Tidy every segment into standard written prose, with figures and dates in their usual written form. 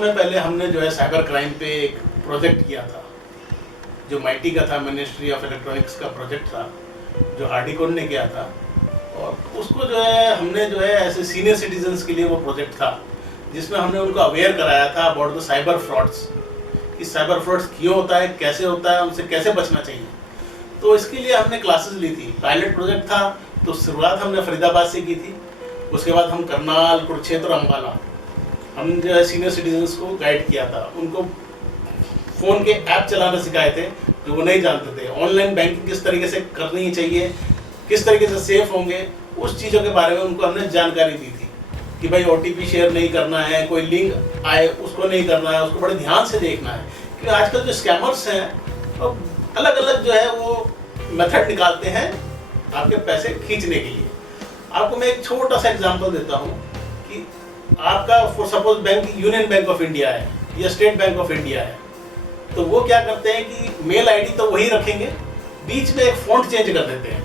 समय पहले हमने जो है साइबर क्राइम पे एक प्रोजेक्ट किया था, जो माइटी का था, मिनिस्ट्री ऑफ इलेक्ट्रॉनिक्स का प्रोजेक्ट था, जो हार्डिकोन ने किया था। और उसको जो है हमने जो है ऐसे सीनियर सिटीजन्स के लिए वो प्रोजेक्ट था, जिसमें हमने उनको अवेयर कराया था अबाउट द साइबर फ्रॉड्स, कि साइबर फ्रॉड्स क्यों होता है, कैसे होता है, उनसे कैसे बचना चाहिए। तो इसके लिए हमने क्लासेस ली थी, पायलट प्रोजेक्ट था। तो शुरुआत हमने फरीदाबाद से की थी, उसके बाद हम करनाल, कुरुक्षेत्र, अम्बाला, हम जो है सीनियर सिटीजन्स को गाइड किया था। उनको फ़ोन के ऐप चलाना सिखाए थे जो वो नहीं जानते थे। ऑनलाइन बैंकिंग किस तरीके से करनी चाहिए, किस तरीके से सेफ होंगे, उस चीज़ों के बारे में उनको हमने जानकारी दी थी कि भाई OTP शेयर नहीं करना है, कोई लिंक आए उसको नहीं करना है, उसको बड़े ध्यान से देखना है। क्योंकि आजकल जो स्कैमर्स हैं वो अलग अलग जो है वो मेथड निकालते हैं आपके पैसे खींचने के लिए। आपको मैं एक छोटा सा एग्जांपल देता हूँ कि आपका for suppose bank union bank of India है या स्टेट बैंक ऑफ इंडिया है, तो वो क्या करते हैं कि मेल आईडी तो वही रखेंगे, बीच में एक फ़ॉन्ट चेंज कर देते हैं।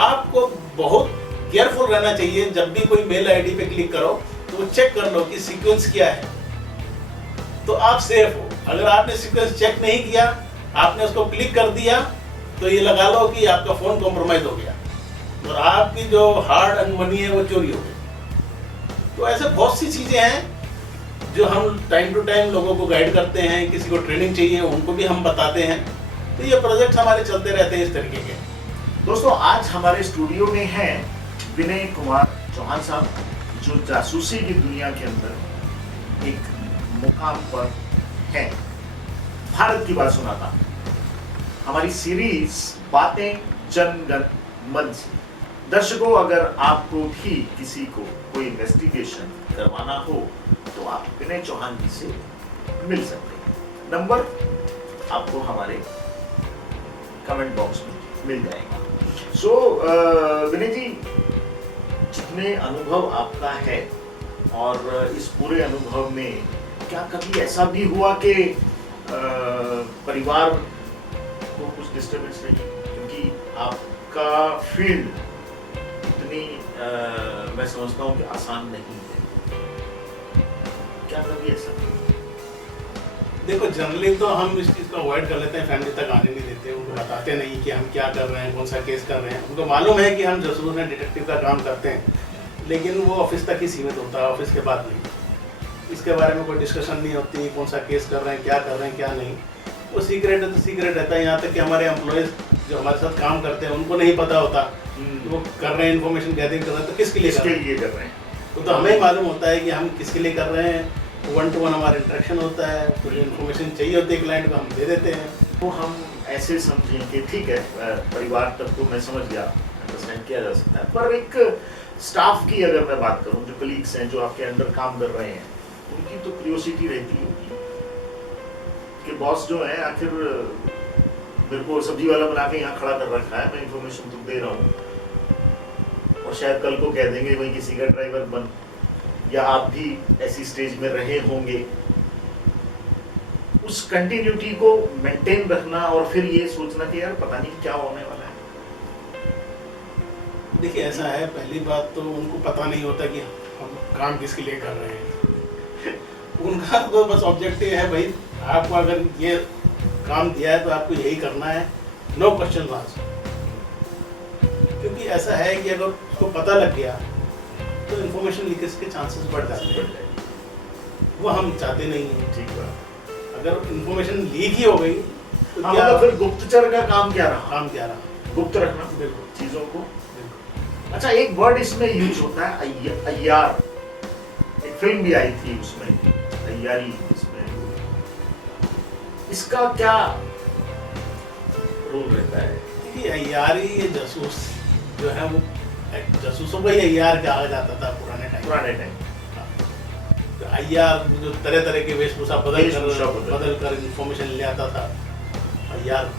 आपको बहुत केयरफुल रहना चाहिए, जब भी कोई मेल आईडी पे क्लिक करो तो चेक कर लो कि सीक्वेंस क्या है, तो आप सेफ हो। अगर आपने सीक्वेंस चेक नहीं किया, आपने उसको क्लिक कर दिया, तो ये लगा लो कि आपका फ़ोन कॉम्प्रोमाइज़ हो गया और आपकी जो हार्ड अर्न मनी है वो चोरी हो गई। तो ऐसे बहुत सी चीज़ें हैं जो हम टाइम टू टाइम लोगों को गाइड करते हैं। किसी को ट्रेनिंग चाहिए उनको भी हम बताते हैं। तो ये प्रोजेक्ट हमारे चलते रहते हैं इस तरीके के। दोस्तों, आज हमारे स्टूडियो में हैं विनय कुमार चौहान साहब, जो जासूसी की दुनिया के अंदर एक मुकाम पर हैं। भारत की बात सुनाता हमारी सीरीज बातें जन गण मन से। दर्शकों, अगर आपको भी किसी को कोई इन्वेस्टिगेशन करवाना हो तो आप विनय चौहान जी से मिल सकते हैं। नंबर आपको हमारे कमेंट बॉक्स में मिल जाएगा। सो विनय जी, जितने अनुभव आपका है और इस पूरे अनुभव में क्या कभी ऐसा भी हुआ कि परिवार को कुछ डिस्टर्बेंस नहीं? क्योंकि आपका फील्ड इतनी मैं समझता हूँ कि आसान नहीं है। क्या कभी ऐसा? देखो, जनरली तो हम इस चीज़ को अवॉइड कर लेते हैं, फैमिली तक आने नहीं देते, उनको बताते नहीं कि हम क्या कर रहे हैं, कौन सा केस कर रहे हैं। उनको मालूम है कि हम जासूस हैं, डिटेक्टिव का काम करते हैं, लेकिन वो ऑफिस तक ही सीमित होता है, ऑफिस के बाद नहीं। इसके बारे में कोई डिस्कशन नहीं होती, कौन सा केस कर रहे हैं, क्या कर रहे हैं, क्या नहीं। वो सीक्रेट है तो सीक्रेट रहता है। यहाँ तक कि हमारे एम्प्लॉयज़ जो हमारे साथ काम करते हैं उनको नहीं पता होता वो कर रहे हैं, इन्फॉर्मेशन गैदरिंग कर रहे हैं, तो किसके लिए कर रहे हैं। तो हमें ही मालूम होता है कि हम किसके लिए कर रहे हैं। 1-to-1 हमारा इंटरेक्शन होता है, तो जो इन्फॉर्मेशन चाहिए होती है क्लाइंट को हम दे देते हैं। तो हम ऐसे समझें कि ठीक है, परिवार तक तो मैं समझ गया, अंडरस्टैंड किया जा सकता है, पर एक स्टाफ की अगर मैं बात करूं, जो कलीग्स हैं, जो आपके अंडर काम कर रहे हैं, उनकी तो क्यूरियोसिटी रहती होगी कि बॉस जो है आखिर मेरे को सब्जी वाला बना के यहाँ खड़ा कर रखा है, मैं इन्फॉर्मेशन तो दे रहा हूँ और शायद कल को कह देंगे वही किसी का ड्राइवर बन, या आप भी ऐसी स्टेज में रहे होंगे। उस कंटिन्यूटी को मेंटेन रखना और फिर ये सोचना कि यार पता नहीं क्या होने वाला है। देखिए, ऐसा है, पहली बात तो उनको पता नहीं होता कि हम काम किसके लिए कर रहे हैं। उनका तो बस ऑब्जेक्टिव है, भाई आपको अगर ये काम दिया है तो आपको यही करना है, नो क्वेश्चन आंसर। क्योंकि ऐसा है कि अगर उसको पता लग गया तो इन्फॉर्मेशन लीकेज के चांसेस बढ़ जाते हैं, वो हम चाहते नहीं हैं। ठीक है, अगर इन्फॉर्मेशन लीक ही हो गई तो क्या क्या फिर गुप्तचर का काम क्या रहा? काम क्या रहा? गुप्त रखना बिल्कुल चीजों को। बिल्कुल। अच्छा, एक वर्ड इसमें यूज होता है अय्यार। एक फिल्म भी आई थी उसमें, अय्यारी। इसमें इसका क्या रोल रहता है? देखिए, अय्यारी, ये जासूस जो है वो जासूसों को ही अय्यार कहा जाता था पुराने टाइम। तो अय्यार जो तरह तरह के वेशभूषा बदल कर इन्फॉर्मेशन ले आता था, अय्यार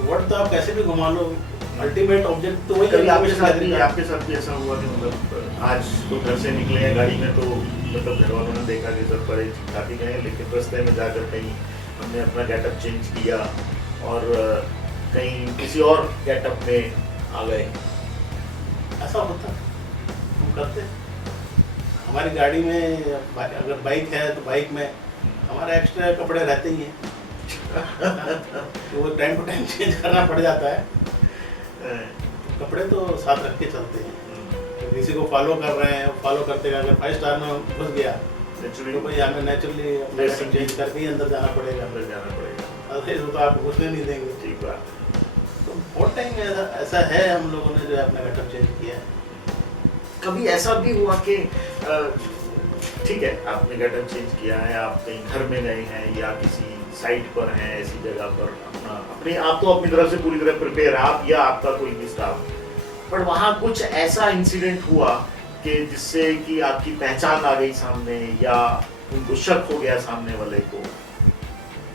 वर्ड तो आप कैसे भी घुमा लो, अल्टीमेट ऑब्जेक्ट तो वही। कभी आपके साथ भी ऐसा हुआ कि मतलब आज तो घर से निकले हैं गाड़ी में, तो मतलब घर वालों ने देखा कि सर बड़े काफी गए, लेकिन रास्ते में जाकर कहीं हमने अपना गेटअप चेंज किया और कहीं किसी और गेटअप में आ गए? ऐसा होता, हम करते, हमारी गाड़ी में अगर बाइक है तो बाइक में हमारा एक्स्ट्रा कपड़े रहते ही हैं तो वो टाइम टू टाइम चेंज करना पड़ जाता है। कपड़े तो साथ रख के चलते हैं, तो किसी को फॉलो कर रहे हैं, फॉलो करते हैं, अगर 5 स्टार में घुस गया तो भाई हमें नेचुरली अपना चेंज करके ही अंदर जाना पड़ेगा, अदरवाइज तो आप घुसने नहीं देंगे। ठीक बात। तो बहुत टाइम ऐसा है हम लोगों ने जो है अपना गेटअप चेंज किया है। कभी ऐसा भी हुआ कि ठीक है आपने गेटअप चेंज किया है, आप कहीं घर में गए हैं या किसी साइट पर हैं, ऐसी जगह पर अपने आप तो अपनी तरफ से पूरी तरह प्रिपेयर आप या आपका कोई भी स्टाफ, पर वहाँ कुछ ऐसा इंसिडेंट हुआ कि जिससे कि आपकी पहचान आ गई सामने या उनको शक हो गया सामने वाले को,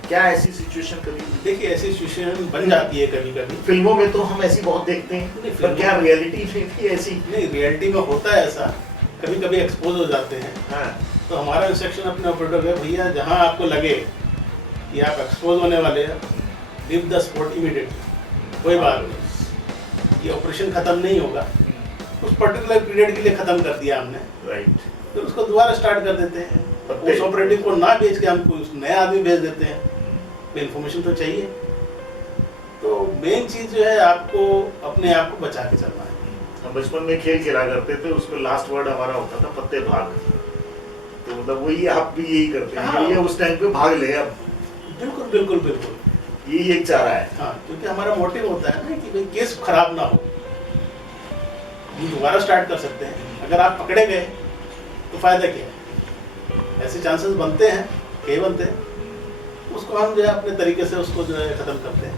क्या ऐसी सिचुएशन कभी? देखिए ऐसी सिचुएशन बन जाती है कभी कभी, फिल्मों में तो हम ऐसी बहुत देखते हैं, पर क्या रियलिटी में भी ऐसी? नहीं, रियलिटी में होता है ऐसा, कभी कभी एक्सपोज हो जाते हैं। हाँ। तो हमारा इंस्ट्रक्शन अपने ऑपरेटर है, भैया जहाँ आपको लगे कि आप एक्सपोज होने वाले हैं, लीव द स्पॉट इमीडिएटली, कोई बात नहीं, ये ऑपरेशन खत्म नहीं होगा, उस पर्टिकुलर पीरियड के लिए खत्म कर दिया हमने, राइट, फिर उसको दोबारा स्टार्ट कर देते हैं। उस ऑपरेटिव को ना भेज के हम कोई नया आदमी भेज देते हैं, इन्फॉर्मेशन तो चाहिए। तो मेन चीज जो है आपको अपने आप को बचा के चलना है। हम बचपन में खेल खेला करते थे, उसमें लास्ट वर्ड हमारा होता था पत्ते भाग, तो मतलब वही आप भी यही करते हैं। ये उस टाइम पे भाग ले अब। बिल्कुल बिल्कुल बिल्कुल, यही एक चारा है। हाँ, क्योंकि हमारा मोटिव होता है ना कि भाई केस खराब ना हो, हम दोबारा स्टार्ट कर सकते हैं। अगर आप पकड़े गए तो फायदा क्या है? ऐसे चांसेस बनते हैं, कई बनते हैं, उसको हम जो है अपने तरीके से उसको जो है खत्म करते हैं।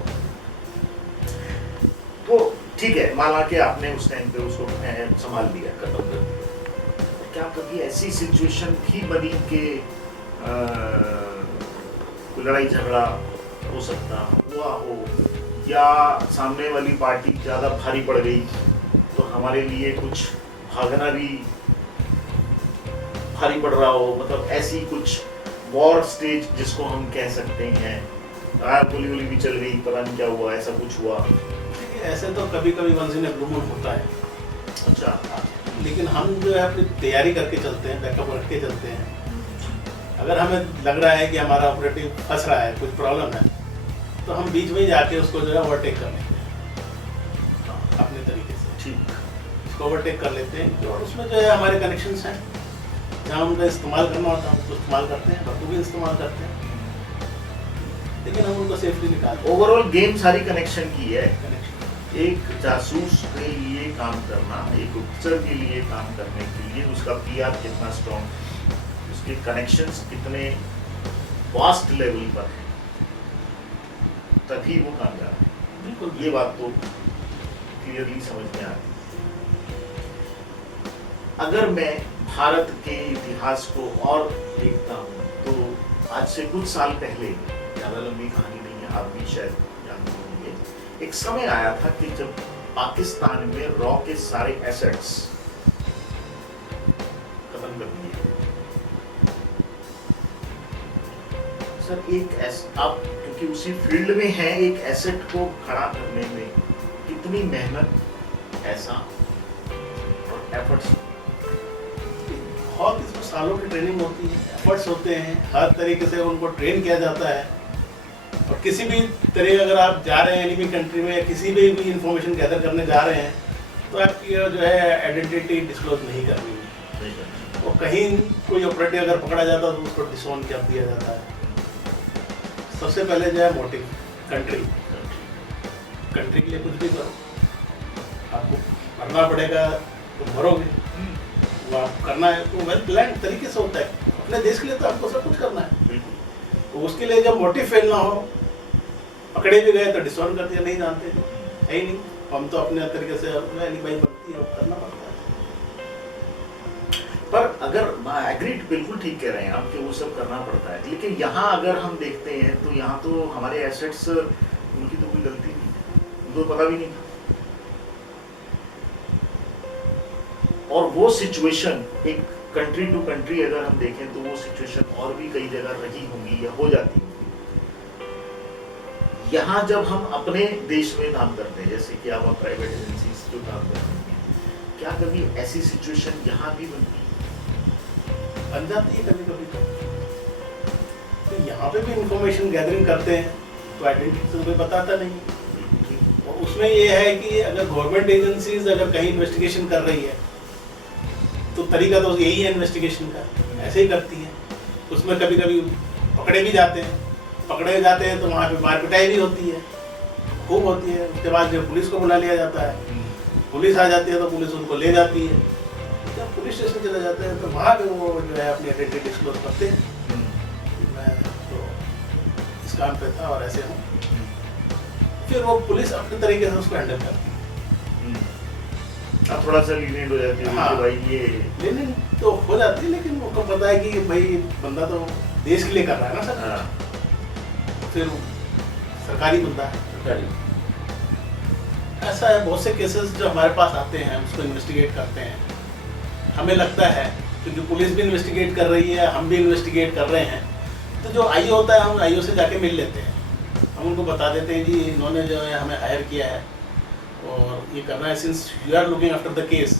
तो ठीक है, माना कि आपने उस टाइम पे उसको संभाल लिया, खत्म कर दिया, क्या कभी ऐसी सिचुएशन भी बनी कि कोई लड़ाई झगड़ा हो सकता हुआ हो या सामने वाली पार्टी ज्यादा भारी पड़ गई तो हमारे लिए कुछ भागना भी भारी पड़ रहा हो, मतलब ऐसी कुछ वॉर स्टेज जिसको हम कह सकते हैं, गोली गोली भी चल गई, पता नहीं क्या हुआ, ऐसा कुछ हुआ? ऐसे तो कभी कभी once in a blue moon होता है। अच्छा, लेकिन हम जो है अपनी तैयारी करके चलते हैं, बैकअप रख के चलते हैं। अगर हमें लग रहा है कि हमारा ऑपरेटिव फंस रहा है, कुछ प्रॉब्लम है, तो हम बीच में ही जाके उसको जो है ओवरटेक कर लेते हैं अपने तरीके से। ठीक, उसको ओवरटेक कर लेते हैं और उसमें जो है हमारे कनेक्शंस हैं, जहाँ हमको इस्तेमाल करना होता है उसको इस्तेमाल करते हैं, बखूबी इस्तेमाल करते हैं, लेकिन हम उनको सेफली निकालते हैं। ओवरऑल गेम सारी कनेक्शन की है। कनेक्शन एक जासूस के लिए काम करना, एक गुप्तचर के लिए काम करने के लिए उसका पीआर कितना स्ट्रॉन्ग, उसके कनेक्शंस कितने वास्ट लेवल पर है, तभी वो कामयाब है। बिल्कुल, ये बात तो क्लियरली समझ में आ रही। अगर मैं भारत के इतिहास को और देखता हूँ तो आज से कुछ साल पहले, ज़्यादा लंबी कहानी नहीं है, आप भी शायद जानते होंगे, एक समय आया था कि जब पाकिस्तान में रॉ के सारे एसेट्स खत्म कर दिए। सर आप क्योंकि उसी फील्ड में हैं, एक एसेट को खड़ा करने में कितनी मेहनत, पैसा और एफर्ट्स, बहुत इसमें सालों की ट्रेनिंग होती है, एफर्ट्स होते हैं, हर तरीके से उनको ट्रेन किया जाता है। और किसी भी तरह अगर आप जा रहे हैं एनिमी कंट्री में, किसी भी इंफॉर्मेशन गैदर करने जा रहे हैं, तो आपकी जो है आइडेंटिटी डिस्क्लोज नहीं करनी है। और कहीं कोई ऑपरेटिव अगर पकड़ा जाता है तो उसको डिसोन कर दिया जाता है। सबसे पहले जो है मोटिव, कंट्री के लिए कुछ भी करो, आपको मरना पड़ेगा तो मरोगे, वो आप करना है तो वेल प्लान तरीके से होता है। अपने देश के लिए तो आपको सब कुछ करना है, तो उसके लिए जब मोटिव फेल ना हो, पकड़े भी गए तो डिसऑन कर दिया, नहीं जानते है ही नहीं, हम तो अपने तरीके से भाई बनती है, करना पड़ता है। पर अगर एग्रीड, बिल्कुल ठीक कह रहे हैं आप कि वो सब करना पड़ता है, लेकिन यहाँ अगर हम देखते हैं तो यहाँ तो हमारे एसेट्स, उनकी तो कोई गलती नहीं, उनको पता भी नहीं था। और वो सिचुएशन एक कंट्री टू कंट्री अगर हम देखें तो वो सिचुएशन और भी कई जगह रही होंगी या हो जाती होंगी। यहाँ जब हम अपने देश में काम करते हैं, जैसे कि आप प्राइवेट एजेंसीज जो काम करते हैं, क्या कभी ऐसी सिचुएशन यहाँ भी बनती है? बन जाती है कभी कभी। तो यहाँ पे भी इंफॉर्मेशन गैदरिंग करते हैं तो आइडेंटिटी तो कोई बताता नहीं है। और उसमें ये है कि अगर गवर्नमेंट एजेंसीज अगर कहीं इन्वेस्टिगेशन कर रही है तो तरीका तो यही है इन्वेस्टिगेशन का, ऐसे ही करती है। उसमें कभी कभी पकड़े भी जाते हैं, तो वहाँ पे मार पिटाई भी होती है, खूब होती है। उसके बाद जब पुलिस को बुला लिया जाता है, पुलिस आ जाती है तो पुलिस उनको ले जाती है। जब पुलिस स्टेशन चले जाते हैं तो वहाँ पे वो जो है अपनी आइडेंटिटी डिस्क्लोज करते हैं कि मैं तो इस काम पे था और ऐसे हूँ। फिर वो पुलिस अपने तरीके से उसको हैंडल करती है। अब थोड़ा सा लीनियंट हो जाती है। हाँ, कि भाई ये लेकिन तो हो जाती है, लेकिन उनको पता है कि भाई बंदा तो देश के लिए कर रहा है ना सर। हाँ, फिर सरकारी बंदा है। ऐसा है बहुत से केसेस जो हमारे पास आते हैं, हम उसको इन्वेस्टिगेट करते हैं। हमें लगता है कि जो पुलिस भी इन्वेस्टिगेट कर रही है, हम भी इन्वेस्टिगेट कर रहे हैं, तो जो आईओ होता है हम आईओ से जाके मिल लेते हैं। हम उनको बता देते हैं जी इन्होंने जो है हमें हायर किया है और ये करना है, since you are looking after the case.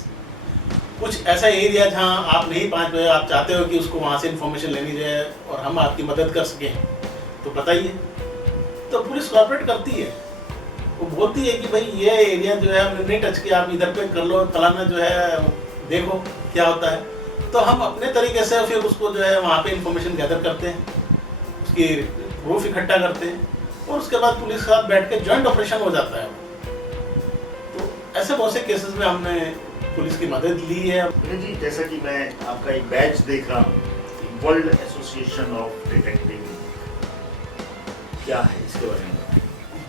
कुछ ऐसा एरिया जहाँ आप नहीं पहुँच पाए, आप चाहते हो कि उसको वहाँ से इन्फॉर्मेशन लेनी जाए और हम आपकी मदद कर सकें, तो बताइए। तो पुलिस कोऑपरेट करती है, वो बोलती है कि भाई ये एरिया जो है हमने नहीं टच किया, आप इधर पे कर लो, फलाना जो है देखो क्या होता है। तो हम अपने तरीके से फिर उसको जो है वहाँ पे इंफॉर्मेशन गैदर करते हैं, उसकी प्रूफ इकट्ठा करते हैं और उसके बाद पुलिस के साथ बैठ के जॉइंट ऑपरेशन हो जाता है। तो ऐसे बहुत से केसेस में हमने पुलिस की मदद ली है। विनय जी, जैसा कि मैं आपका एक बैच देख रहा हूँ, वर्ल्ड एसोसिएशन ऑफ डिटेक्टिव, क्या है इसके बारे में?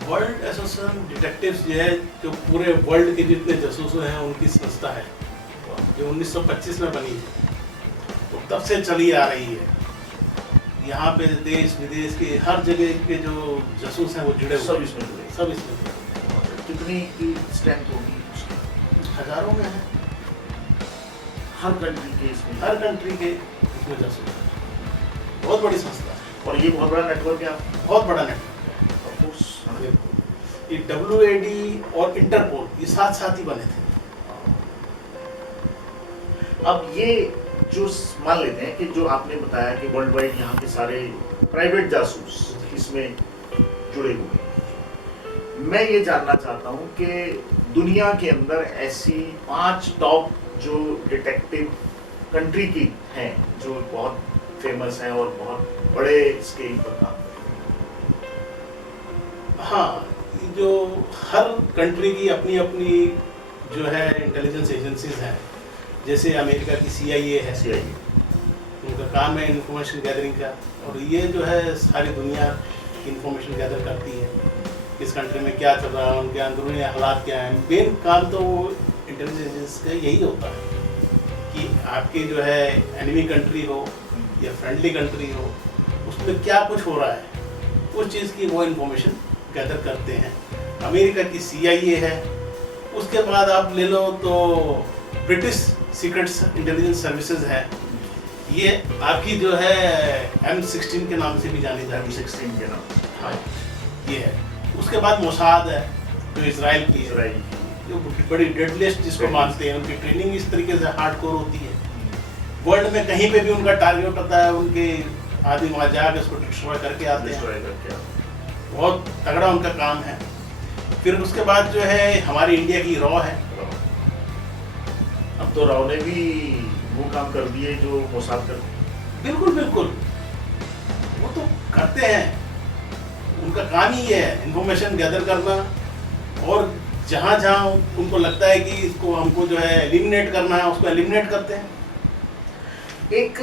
वर्ल्ड एसोसिएशन डिटेक्टिव्स जो है, जो पूरे वर्ल्ड के जितने जासूस हैं उनकी संस्था है, जो 1925 में बनी है, वो तब से चली आ रही है। यहाँ पे देश विदेश के हर जगह के जो जासूस हैं वो जुड़े हुए सब हैं। इसमें जुड़े। सब इसमें जुड़े। कितनी की स्ट्रेंथ होगी उसकी? हजारों में है, हर कंट्री के इसमें? हर कंट्री के इसमें जासूस हैं। बहुत बड़ी संस्था है और ये बहुत बड़ा नेटवर्क है आपका? बहुत बड़ा नेटवर्क है। ये WAD और इंटरपोल ये साथ साथ ही बने थे। अब ये जो मान लेते हैं कि जो आपने बताया कि वर्ल्ड वाइड यहाँ के सारे प्राइवेट जासूस इसमें जुड़े हुए हैं, मैं ये जानना चाहता हूँ कि दुनिया के अंदर ऐसी 5 टॉप जो डिटेक्टिव कंट्री की हैं जो बहुत फेमस हैं और बहुत बड़े स्केल पर काम करते हैं। हाँ, जो हर कंट्री की अपनी अपनी जो है इंटेलिजेंस एजेंसीज हैं। जैसे अमेरिका की CIA है, उनका काम है इंफॉर्मेशन गैदरिंग का, और ये जो है सारी दुनिया की इंफॉर्मेशन गैदर करती है, किस कंट्री में क्या चल रहा है, उनके अंदरूनी हालात क्या हैं। मेन काम तो इंटेलिजेंस एजेंसी का यही होता है कि आपकी जो है एनिमी कंट्री हो या फ्रेंडली कंट्री हो, उसमें क्या कुछ हो रहा है, उस चीज़ की वो इंफॉर्मेशन गैदर करते हैं। अमेरिका की CIA है, उसके बाद आप ले लो तो ब्रिटिश सीक्रेट इंटेलिजेंस सर्विसेज है, ये आपकी जो है M16 के नाम से भी जानी जाती है। M16 के नाम? हाँ, ये है। उसके बाद मोसाद है जो इजराइल की है, जो बड़ी डेडलिस्ट जिसको मानते हैं। उनकी ट्रेनिंग इस तरीके से हार्डकोर होती है, वर्ल्ड में कहीं पे भी उनका टारगेट होता है, उनके आदमी वहाँ जाकर उसको डिस्ट्रॉय करके आते हैं। बहुत तगड़ा उनका काम है। फिर उसके बाद जो है हमारी इंडिया की रॉ है। अब तो राव ने भी वो काम कर दिए जो मोसाद कर। बिल्कुल बिल्कुल, वो तो करते हैं, उनका काम ही ये है इंफॉर्मेशन गैदर करना, और जहाँ जहाँ उनको लगता है कि इसको हमको जो है एलिमिनेट करना है उसको एलिमिनेट करते हैं। एक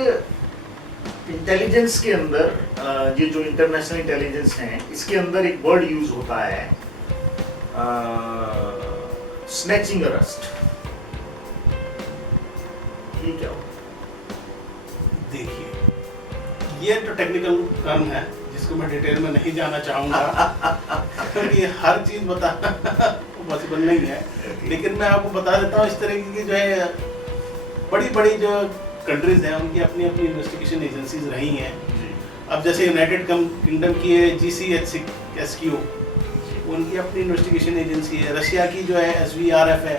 इंटेलिजेंस के अंदर ये जो इंटरनेशनल इंटेलिजेंस है, इसके अंदर एक वर्ड यूज होता है स्नैचिंग अरेस्ट। ये क्या हो? देखिए, ये तो टेक्निकल टर्म है जिसको मैं डिटेल में नहीं जाना चाहूँगा क्योंकि हर चीज़ बताना पॉसिबल नहीं है, लेकिन मैं आपको बता देता हूँ। इस तरीके की जो है बड़ी बड़ी जो कंट्रीज हैं उनकी अपनी अपनी इन्वेस्टिगेशन एजेंसीज रही हैं। अब जैसे यूनाइटेड किंगडम की है GCHQ, उनकी अपनी इन्वेस्टिगेशन एजेंसी है। रशिया की जो है SVRF है,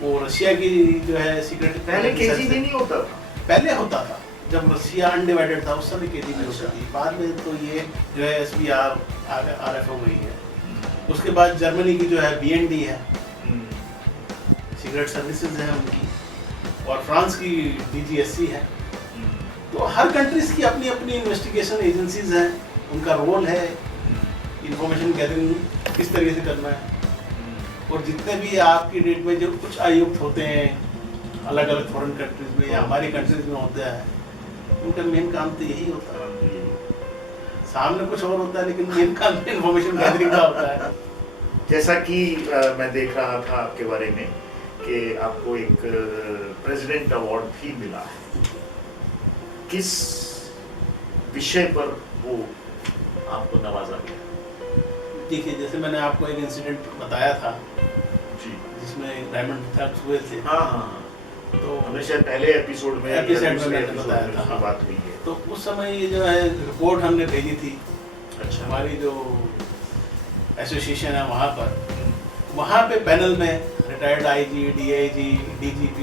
वो रशिया की जो है सीक्रेट। पहले KGB नहीं होता था? पहले होता था, जब रसिया अनडिवाइडेड था उस समय KGB होती थी। बाद में तो ये जो है SBR RF हो गई है। उसके बाद जर्मनी की जो है BND है, सीक्रेट सर्विसेज है उनकी, और फ्रांस की DGSC है। तो हर कंट्रीज की अपनी अपनी इन्वेस्टिगेशन एजेंसीज हैं, उनका रोल है इंफॉर्मेशन गैदरिंग किस तरीके से करना है। और जितने भी आपकी डेट में जो कुछ आयुक्त होते हैं अलग अलग फॉरेन कंट्रीज में या हमारी कंट्रीज में होते हैं, उनका मेन काम तो यही होता है। सामने कुछ और होता है लेकिन मेन काम इंफॉर्मेशन गैदरिंग का होता है। जैसा कि मैं देख रहा था आपके बारे में कि आपको एक प्रेसिडेंट अवार्ड भी मिला है, किस विषय पर वो आपको नवाजा गया? देखिए, जैसे मैंने आपको एक इंसिडेंट बताया था जी, जिसमें डायमंड थेफ्ट हुए थे। हाँ, तो हमने शायद पहले एपिसोड में मैंने बताया था, उसकी बात हुई है। तो उस समय ये जो है रिपोर्ट हमने भेजी थी। अच्छा, हमारी जो एसोसिएशन है वहाँ पे पैनल में रिटायर्ड IG, DIG, DGP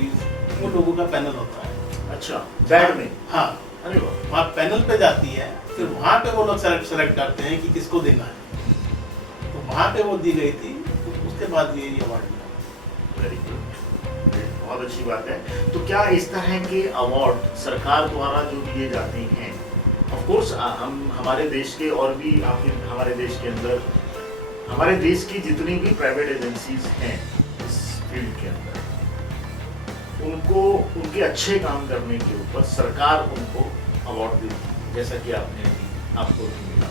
वो लोगों का पैनल होता है। अच्छा, बैड में? हाँ, अरे वाह, वहाँ पैनल पे जाती है, फिर वहाँ पे वो लोग सेलेक्ट करते हैं कि किसको देना है। तो वहाँ पे वो दी गई थी, तो उसके बाद ये अवार्ड मिला। वेरी गुड, बहुत अच्छी बात है। तो क्या इस तरह के अवार्ड सरकार द्वारा जो दिए जाते हैं, ऑफ कोर्स हम हमारे देश के और भी हमारे देश के अंदर हमारे देश की जितनी भी प्राइवेट एजेंसीज हैं इस फील्ड के अंदर, उनको उनके अच्छे काम करने के ऊपर सरकार उनको अवार्ड देती है, जैसा कि आपको भी मिला।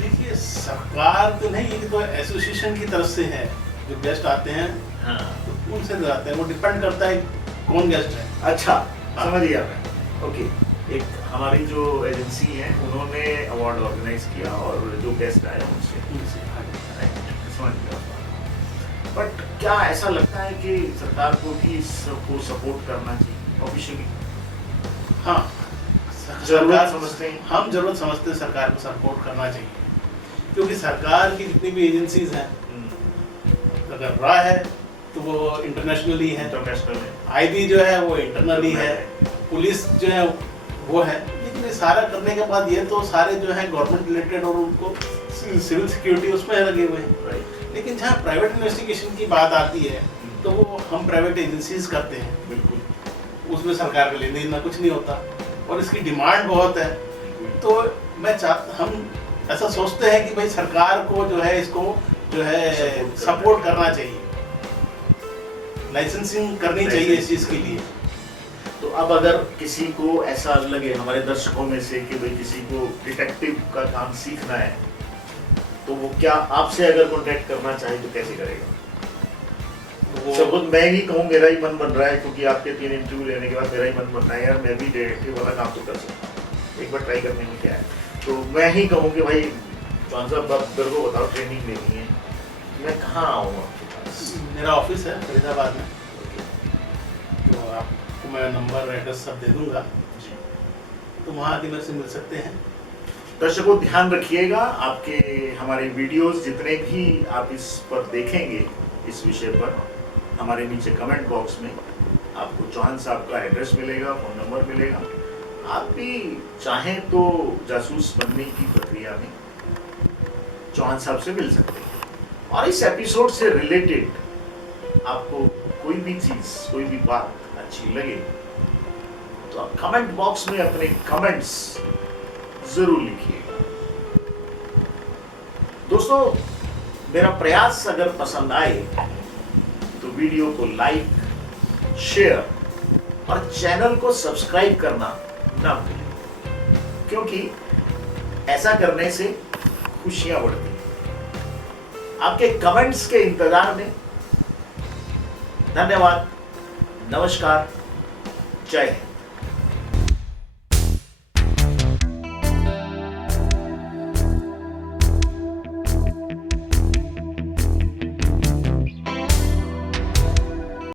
देखिए, सरकार तो नहीं, ये तो एसोसिएशन की तरफ से है, जो गेस्ट आते हैं हाँ, तो उनसे जाते हैं, वो डिपेंड करता है कौन गेस्ट है। अच्छा, समझ गया मैं। ओके, एक हमारी जो एजेंसी है उन्होंने अवार्ड ऑर्गेनाइज किया और जो गेस्ट आए उनसे समझ गया। बट क्या ऐसा लगता है कि सरकार को भी इसको सपोर्ट करना चाहिए ऑफिशियली? हाँ, जरूरत समझते हैं हम जरूरत समझते हैं सरकार को सपोर्ट करना चाहिए, क्योंकि सरकार की जितनी भी एजेंसीज हैं, अगर रहा है तो वो इंटरनेशनली है, इंटरनेशनल है, IB जो है वो इंटरनली है, पुलिस जो है वो है। लेकिन ये सारा करने के बाद ये तो सारे जो है गवर्नमेंट रिलेटेड और उनको सिविल सिक्योरिटी उसमें लगे हुए हैं। राइट, लेकिन जहाँ प्राइवेट इन्वेस्टिगेशन की बात आती है तो वो हम प्राइवेट एजेंसीज करते हैं, बिल्कुल, उसमें सरकार का लेने देना कुछ नहीं होता और इसकी डिमांड बहुत है। तो हम ऐसा सोचते हैं कि भाई सरकार को जो है इसको जो है सपोर्ट करना चाहिए, लाइसेंसिंग करनी चाहिए इस चीज़ के लिए। तो अब अगर किसी को ऐसा लगे हमारे दर्शकों में से कि भाई किसी को डिटेक्टिव का काम सीखना है, तो वो क्या आपसे अगर कांटेक्ट करना चाहे तो कैसे करेगा? सपोज मैं ही कहूँ मेरा ही मन बन रहा है, क्योंकि आपके 3 इंटरव्यू लेने के बाद मेरा ही मन बन रहा है, यार मैं भी डिटेक्टिव वाला काम तो कर सकता हूँ, एक बार ट्राई करने में क्या है। तो मैं ही कहूँ कि भाई कौन सा मेरे को बताओ, ट्रेनिंग लेनी है, मैं कहाँ आऊँ आपके पास? मेरा ऑफिस है फरीदाबाद में, तो आपको मैं नंबर एड्रेस सब दे दूंगा, तो वहाँ आके मेरे से मिल सकते हैं। दर्शकों ध्यान रखिएगा, आपके हमारे वीडियोस जितने भी आप इस पर देखेंगे इस विषय पर, हमारे नीचे कमेंट बॉक्स में आपको चौहान साहब का एड्रेस मिलेगा, फ़ोन नंबर मिलेगा। आप भी चाहें तो जासूस बनने की प्रक्रिया में चौहान साहब से मिल सकते हैं। और इस एपिसोड से रिलेटेड आपको कोई भी चीज़, कोई भी बात अच्छी लगे तो आप कमेंट बॉक्स में अपने कमेंट्स जरूर लिखिएगा। दोस्तों, मेरा प्रयास अगर पसंद आए तो वीडियो को लाइक, शेयर और चैनल को सब्सक्राइब करना ना भूलें, क्योंकि ऐसा करने से खुशियां बढ़ती हैं। आपके कमेंट्स के इंतजार में। धन्यवाद, नमस्कार, जय हिंद।